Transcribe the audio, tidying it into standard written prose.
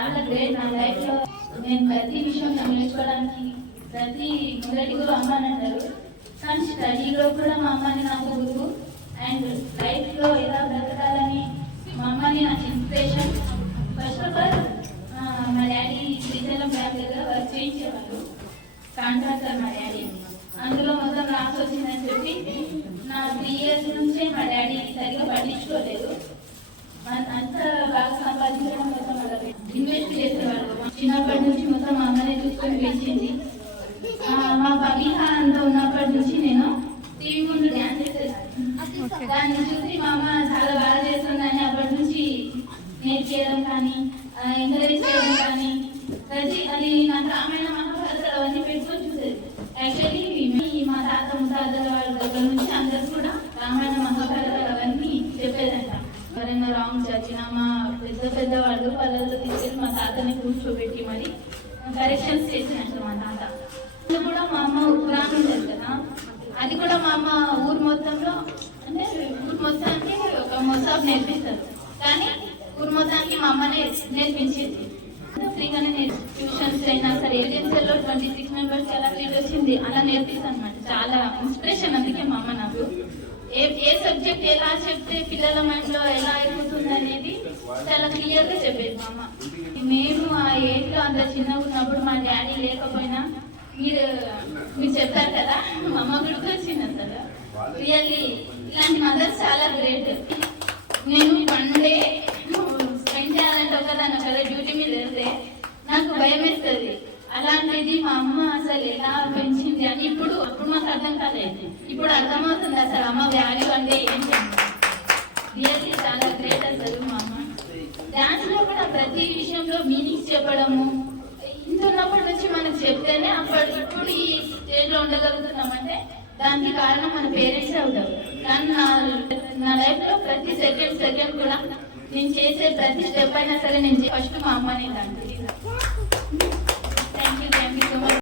చాలా గ్రేట్. నా లైఫ్ లో నేను ప్రతి విషయం నేర్చుకోవడానికి ప్రతి మొదటి గురువు అమ్మ అని అంటారు, కానీ స్టడీలో కూడా మా అమ్మని నాకు గురువు. అండ్ లైఫ్ లో ఎలా బ్రతకాలని మా అమ్మని నాకు ఇన్స్పిరేషన్. ఫస్ట్ ఆఫ్ ఆల్ మా డాడీ శ్రీశైలం బ్యాంక్ దగ్గర వర్క్ చేయించేవాళ్ళు, కాంట్రాక్టర్ మా డాడీ. అందులో మొత్తం లాస్ వచ్చిందని చెప్పి నా 3 years నుంచే మా డాడీ సరిగ్గా పట్టించుకోలేదు. అంత బాగా సంపాదించడం కోసం ఇన్వెస్ట్ చేసేవాళ్ళు. చిన్నప్పటి నుంచి మొత్తం మా అమ్మనే చూసుకొని పెంచింది. మా పబీహా అంతా ఉన్నప్పటి నుంచి నేను టీవీ ముందు డ్యాన్స్ చేసేదాన్ని. దాన్ని చూసి మా అమ్మ చాలా బాగా చేస్తుందని అప్పటి నుంచి నేర్చేయడం కానీ ఎంకరేజ్ చేయడం కానీ అది నాకు రామాయణ మహాభారత అవన్నీ పెట్టుకొని చూసేది. యాక్చువల్లీ మా తాత ముత్తాతల వాళ్ళ దగ్గర నుంచి అందరు కూడా రామాయణ మహాభారత అవన్నీ చెప్పేదంట. ఎవరైనా రాంగ్ చచ్చినా మా పెద్ద వాళ్ళు వాళ్ళతో తీసుకెళ్ళి మా తాతని కూర్చోబెట్టి మరి కరెక్షన్స్ చేసినట్టు మా తాత. కూడా మా అమ్మ పురాణం ఉంటుంది కదా, అది కూడా మా అమ్మ ఊరు మొత్తంలో అంటే ఊరు మొత్తానికి ఒక మొసాబ్ నేర్పిస్తారు, కానీ ఊరు మొత్తానికి మా అమ్మనే నేర్పించేది. ఫ్రీగానే ట్యూషన్స్ అయినా సరే ఏజెన్సీలో 26 members ఎలా సీట్ వచ్చింది అలా నేర్పిస్తాను అనమాట. చాలా ఇన్స్పిరేషన్ అందుకే మా అమ్మ నాకు. ఏ సబ్జెక్ట్ ఎలా చెప్తే పిల్లల మైండ్ లో ఎలా అయిపోతుంది అనేది చాలా క్లియర్ గా చెప్పేది మా అమ్మ. మేము ఆ ఏజ్ లో అంత చిన్నగా ఉన్నప్పుడు మా డాడీ లేకపోయినా మీరు చెప్తారు కదా, మా అమ్మ గుర్తొచ్చింది అసలు. రియల్లీ ఇలాంటి మదర్స్ చాలా గ్రేట్. నేను వన్ డే స్పెండ్ చేయాలంటే ఒకదాని డ్యూటీ మీద వెళ్తే నాకు భయం వేస్తుంది. అలాంటిది మా అమ్మ అసలు ఎలా పెంచింది అని అప్పుడు మాకు అర్థం కాలేదు. ఇప్పుడు అర్థమవుతుంది అసలు అమ్మ వాల్యూ అంటే ఏంటి. రియల్లీ చాలా గ్రేట్ అసలు మా అమ్మ. డాన్స్ లో కూడా ప్రతి విషయంలో మీనింగ్స్ చెప్పడము, ఇంత ఉన్నప్పటి నుంచి మనకు చెప్తేనే ఇప్పుడు ఈ స్టేజ్ లో ఉండగలుగుతున్నామంటే దానికి కారణం మన పేరెంట్స్ అవుతారు. కానీ నా లైఫ్ లో ప్రతి సెకండ్ కూడా నేను చేసే ప్రతి స్టెప్ అయినా సరే నేను ఫస్ట్ మా అమ్మని థ్యాంక్ యూ సో మచ్.